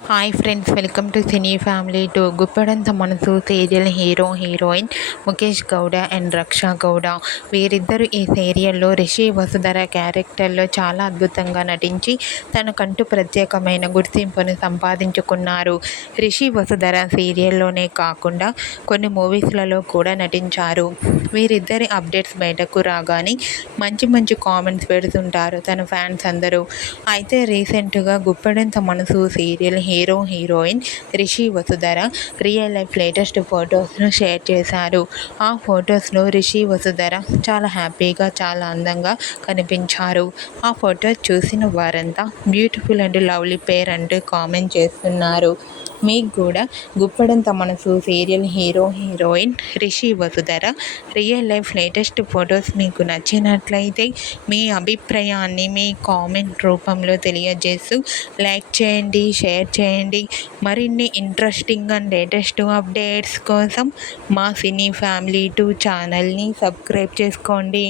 Hi friends, welcome to cine family two. Guppedantha Manasu serial hero heroine Mukesh Gowda and Raksha Gowda. వీరిద్దరూ ఈ సీరియల్లో రిషి వసుధర క్యారెక్టర్లో చాలా అద్భుతంగా నటించి తనకంటూ ప్రత్యేకమైన గుర్తింపును సంపాదించుకున్నారు. రిషి వసుధర సీరియల్లోనే కాకుండా కొన్ని మూవీస్లలో కూడా నటించారు. వీరిద్దరి అప్డేట్స్ బయటకు రాగానే మంచి మంచి కామెంట్స్ పెడుతుంటారు తన ఫ్యాన్స్ అందరూ. అయితే రీసెంట్గా Guppedantha Manasu serial hero heroine Rishi Vasudhara real life latest ఫొటోస్ను షేర్ చేశారు. ఆ ఫొటోస్లో రిషి వసుధర చాలా హ్యాపీగా, చాలా అందంగా కనిపించారు. ఆ ఫొటోస్ చూసిన వారంతా బ్యూటిఫుల్ అండ్ లవ్లీ పేర్ అంటూ కామెంట్ చేస్తున్నారు. మీకు కూడా Guppedantha Manasu serial hero heroine Rishi Vasudhara real life latest photos మీకు నచ్చినట్లయితే మీ అభిప్రాయాన్ని మీ కామెంట్ రూపంలో తెలియజేస్తూ లైక్ చేయండి, షేర్ చేయండి. మరిన్ని ఇంట్రెస్టింగ్ అండ్ లేటెస్ట్ అప్డేట్స్ కోసం మా సినీ ఫ్యామిలీ 2 ఛానల్ని సబ్స్క్రైబ్ చేసుకోండి.